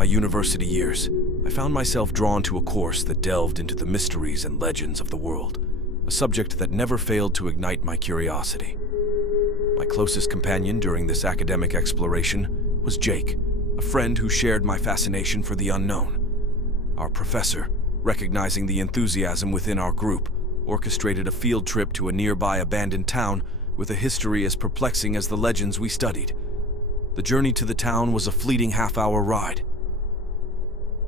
my university years, I found myself drawn to a course that delved into the mysteries and legends of the world, a subject that never failed to ignite my curiosity. My closest companion during this academic exploration was Jake, a friend who shared my fascination for the unknown. Our professor, recognizing the enthusiasm within our group, orchestrated a field trip to a nearby abandoned town with a history as perplexing as the legends we studied. The journey to the town was a fleeting half-hour ride.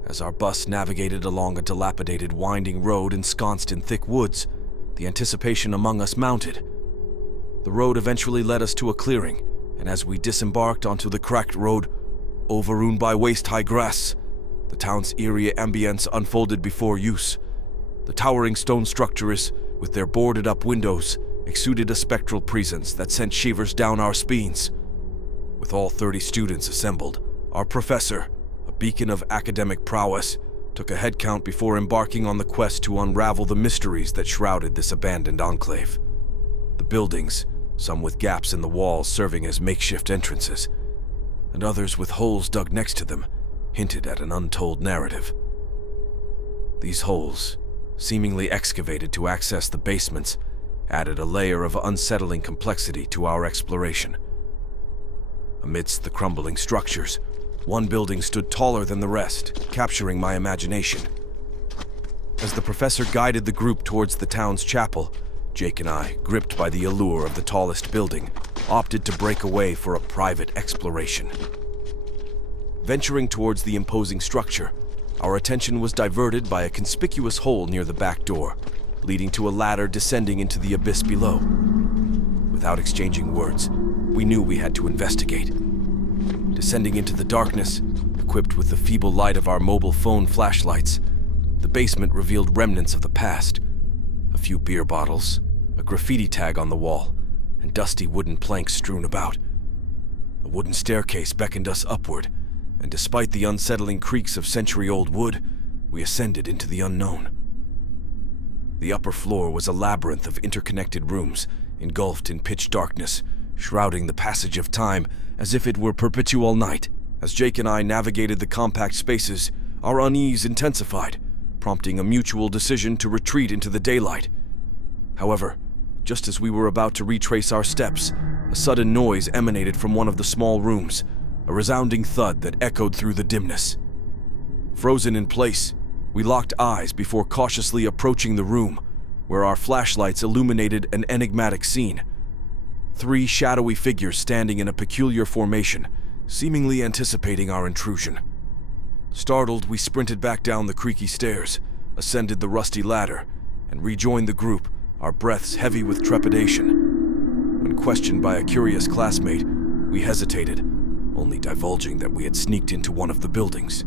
As our bus navigated along a dilapidated, winding road ensconced in thick woods, the anticipation among us mounted. The road eventually led us to a clearing, and as we disembarked onto the cracked road, overrun by waist-high grass, the town's eerie ambience unfolded before use. The towering stone structures, with their boarded-up windows, exuded a spectral presence that sent shivers down our spines. With all 30 students assembled, our professor, a beacon of academic prowess, took a head count before embarking on the quest to unravel the mysteries that shrouded this abandoned enclave. The buildings, some with gaps in the walls serving as makeshift entrances, and others with holes dug next to them, hinted at an untold narrative. These holes, seemingly excavated to access the basements, added a layer of unsettling complexity to our exploration. Amidst the crumbling structures, one building stood taller than the rest, capturing my imagination. As the professor guided the group towards the town's chapel, Jake and I, gripped by the allure of the tallest building, opted to break away for a private exploration. Venturing towards the imposing structure, our attention was diverted by a conspicuous hole near the back door, leading to a ladder descending into the abyss below. Without exchanging words, we knew we had to investigate. Descending into the darkness, equipped with the feeble light of our mobile phone flashlights, the basement revealed remnants of the past. A few beer bottles, a graffiti tag on the wall, and dusty wooden planks strewn about. A wooden staircase beckoned us upward, and despite the unsettling creaks of century-old wood, we ascended into the unknown. The upper floor was a labyrinth of interconnected rooms, engulfed in pitch darkness, shrouding the passage of time as if it were perpetual night. As Jake and I navigated the compact spaces, our unease intensified, prompting a mutual decision to retreat into the daylight. However, just as we were about to retrace our steps, a sudden noise emanated from one of the small rooms, a resounding thud that echoed through the dimness. Frozen in place, we locked eyes before cautiously approaching the room, where our flashlights illuminated an enigmatic scene. 3 shadowy figures standing in a peculiar formation, seemingly anticipating our intrusion. Startled, we sprinted back down the creaky stairs, ascended the rusty ladder, and rejoined the group, our breaths heavy with trepidation. When questioned by a curious classmate, we hesitated, only divulging that we had sneaked into one of the buildings.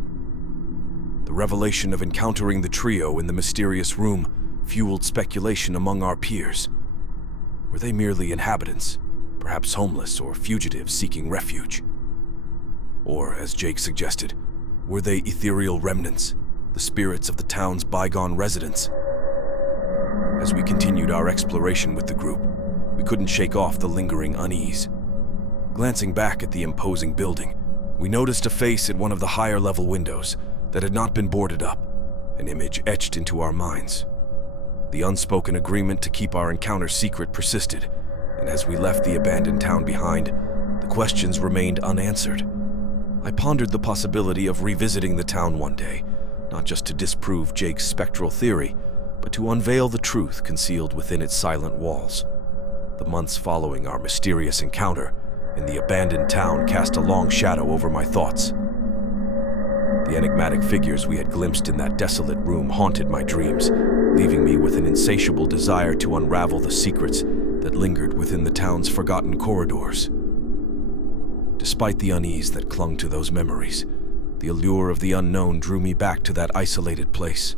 The revelation of encountering the trio in the mysterious room fueled speculation among our peers. Were they merely inhabitants, perhaps homeless or fugitives seeking refuge? Or, as Jake suggested, were they ethereal remnants, the spirits of the town's bygone residents? As we continued our exploration with the group, we couldn't shake off the lingering unease. Glancing back at the imposing building, we noticed a face at one of the higher-level windows that had not been boarded up, an image etched into our minds. The unspoken agreement to keep our encounter secret persisted, and as we left the abandoned town behind, the questions remained unanswered. I pondered the possibility of revisiting the town one day, not just to disprove Jake's spectral theory, but to unveil the truth concealed within its silent walls. The months following our mysterious encounter in the abandoned town cast a long shadow over my thoughts. The enigmatic figures we had glimpsed in that desolate room haunted my dreams, leaving me with an insatiable desire to unravel the secrets that lingered within the town's forgotten corridors. Despite the unease that clung to those memories, the allure of the unknown drew me back to that isolated place.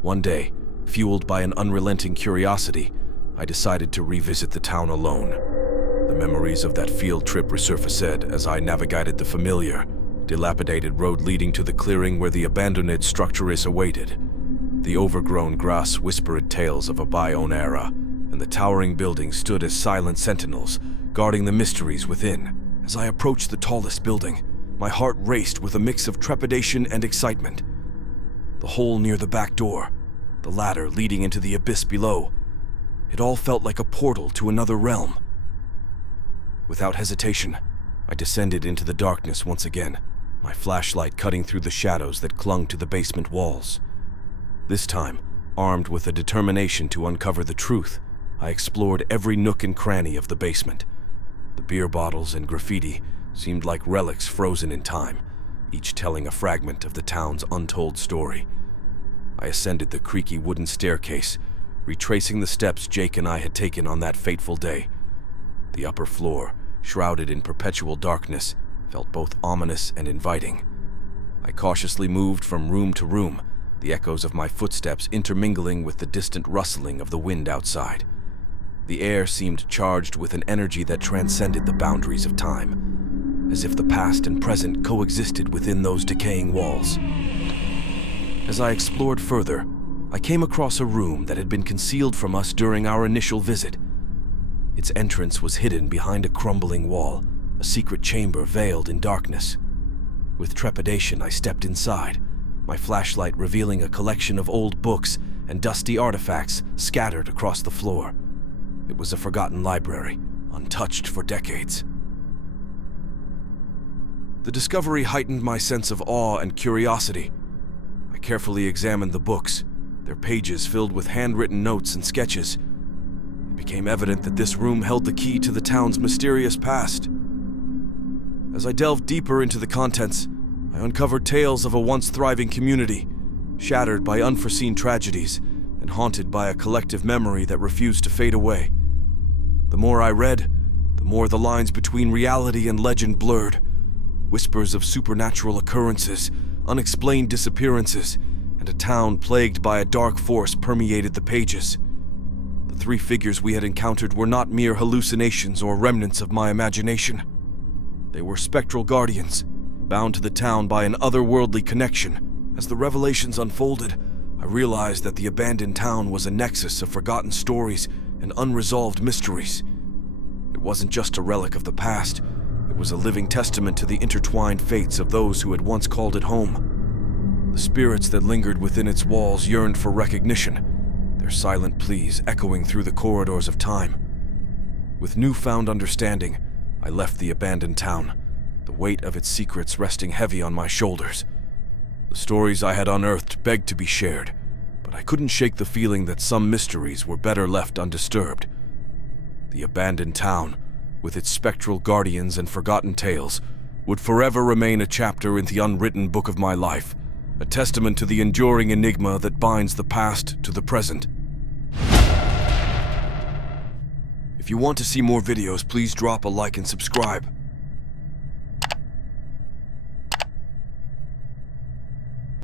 One day, fueled by an unrelenting curiosity, I decided to revisit the town alone. The memories of that field trip resurfaced as I navigated the familiar, dilapidated road leading to the clearing where the abandoned structure is awaited. The overgrown grass whispered tales of a bygone era, and the towering buildings stood as silent sentinels, guarding the mysteries within. As I approached the tallest building, my heart raced with a mix of trepidation and excitement. The hole near the back door, the ladder leading into the abyss below, it all felt like a portal to another realm. Without hesitation, I descended into the darkness once again, my flashlight cutting through the shadows that clung to the basement walls. This time, armed with a determination to uncover the truth, I explored every nook and cranny of the basement. The beer bottles and graffiti seemed like relics frozen in time, each telling a fragment of the town's untold story. I ascended the creaky wooden staircase, retracing the steps Jake and I had taken on that fateful day. The upper floor, shrouded in perpetual darkness, felt both ominous and inviting. I cautiously moved from room to room, the echoes of my footsteps intermingling with the distant rustling of the wind outside. The air seemed charged with an energy that transcended the boundaries of time, as if the past and present coexisted within those decaying walls. As I explored further, I came across a room that had been concealed from us during our initial visit. Its entrance was hidden behind a crumbling wall, a secret chamber veiled in darkness. With trepidation, I stepped inside, my flashlight revealing a collection of old books and dusty artifacts scattered across the floor. It was a forgotten library, untouched for decades. The discovery heightened my sense of awe and curiosity. I carefully examined the books, their pages filled with handwritten notes and sketches. It became evident that this room held the key to the town's mysterious past. As I delved deeper into the contents, I uncovered tales of a once thriving community, shattered by unforeseen tragedies and haunted by a collective memory that refused to fade away. The more I read, the more the lines between reality and legend blurred. Whispers of supernatural occurrences, unexplained disappearances, and a town plagued by a dark force permeated the pages. The three figures we had encountered were not mere hallucinations or remnants of my imagination. They were spectral guardians, bound to the town by an otherworldly connection. As the revelations unfolded, I realized that the abandoned town was a nexus of forgotten stories and unresolved mysteries. It wasn't just a relic of the past, it was a living testament to the intertwined fates of those who had once called it home. The spirits that lingered within its walls yearned for recognition, their silent pleas echoing through the corridors of time. With newfound understanding, I left the abandoned town, the weight of its secrets resting heavy on my shoulders. The stories I had unearthed begged to be shared, but I couldn't shake the feeling that some mysteries were better left undisturbed. The abandoned town, with its spectral guardians and forgotten tales, would forever remain a chapter in the unwritten book of my life, a testament to the enduring enigma that binds the past to the present. If you want to see more videos, please drop a like and subscribe.